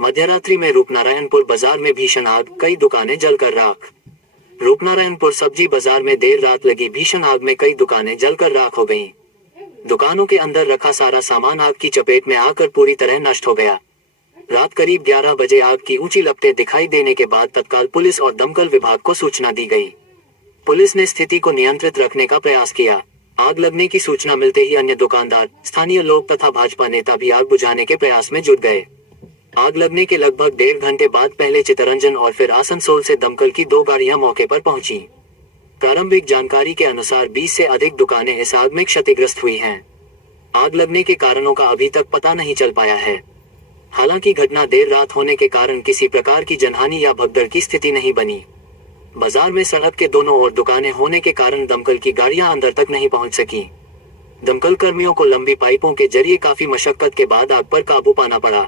मध्यरात्रि में रूपनारायणपुर बाजार में भीषण आग, कई दुकानें जलकर राख। रूपनारायणपुर सब्जी बाजार में देर रात लगी भीषण आग में कई दुकानें जलकर राख हो गईं। दुकानों के अंदर रखा सारा सामान आग की चपेट में आकर पूरी तरह नष्ट हो गया। रात करीब 11 बजे आग की ऊंची लपटें दिखाई देने के बाद तत्काल पुलिस और दमकल विभाग को सूचना दी गई। पुलिस ने स्थिति को नियंत्रित रखने का प्रयास किया। आग लगने की सूचना मिलते ही अन्य दुकानदार, स्थानीय लोग तथा भाजपा नेता भी आग बुझाने के प्रयास में जुट गए। आग लगने के लगभग 1.5 घंटे बाद पहले चितरंजन और फिर आसनसोल से दमकल की 2 गाड़ियां मौके पर पहुंची। प्रारंभिक जानकारी के अनुसार 20 से अधिक दुकानें इस आग में क्षतिग्रस्त हुई हैं। आग लगने के कारणों का अभी तक पता नहीं चल पाया है। हालांकि घटना देर रात होने के कारण किसी प्रकार की जनहानि या भगदड़ की स्थिति नहीं बनी। बाजार में सड़क के दोनों ओर दुकानें होने के कारण दमकल की गाड़ियां अंदर तक नहीं पहुंच सकी। दमकल कर्मियों को लंबी पाइपों के जरिए काफी मशक्कत के बाद आग पर काबू पाना पड़ा।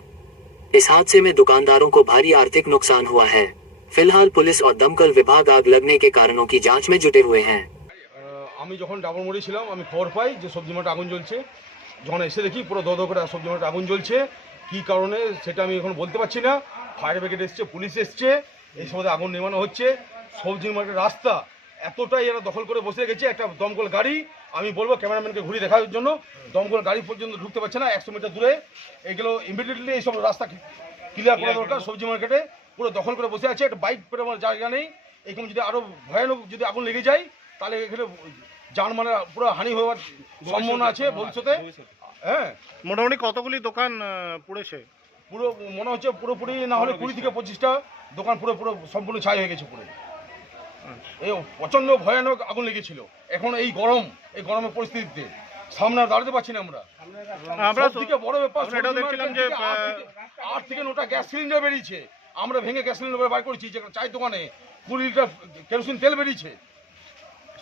इस हादसे में दुकानदारों को भारी आर्थिक नुकसान हुआ है। फिलहाल पुलिस और दमकल विभाग आग लगने के कारणों की जांच में जुटे हुए हैं। আমি যখন ডাবর মোড়ে ছিলাম আমি খবর পাই যে সবজি মাঠে আগুন জ্বলছে। যখন এসে দেখি পুরো দো করে সবজি মাঠে আগুন জ্বলছে। কী কারণে সেটা আমি এখন বলতে পারছি না। ফায়ার ব্রিগেড এসছে, পুলিশ এসছে, এই সময় আগুন নেভানো হচ্ছে। সবজি মাঠের রাস্তা এতটাই এরা দখল করে বসে গেছে, একটা দমকল গাড়ি, আমি বলবো ক্যামেরাম্যানকে ঘুরিয়ে দেখার জন্য, দমকল গাড়ি পর্যন্ত ঢুকতে পারছে না 100 মিটার দূরে। এগুলো ইমিডিয়েটলি এইসব রাস্তা ক্লিয়ার করা দরকার। সবজি মার্কেটে পুরো দখল করে বসে আছে, একটা বাইক পেরোবার জায়গা নেই। এরকম যদি আরও ভয়ানক যদি আগুন লেগে যায় তাহলে এখানে যানমালের পুরো হানি হওয়ার সম্ভাবনা আছে ভবিষ্যতে। হ্যাঁ, মোটামুটি কতগুলি দোকান পুড়েছে? পুরো মনে হচ্ছে পুরোপুরি না হলে 20 থেকে 25টা দোকান পুরো সম্পূর্ণ ছাই হয়ে গেছে পুরো। এই প্রচণ্ড ভয়ানক আগুন লেগেছিল। এখন এই গরমের পরিস্থিতিতে সামনে দাঁড়াতে পারছি না আমরা। সবথেকে বড় ব্যাপার এটাও দেখছিলাম যে 8 থেকে 9টা গ্যাস সিলিন্ডার বেরিয়েছে। আমরা ভেঙে গ্যাস সিলিন্ডার বার করেছি, যে চায়ের দোকানে 20 লিটার কেরোসিন তেল বেরিয়েছে।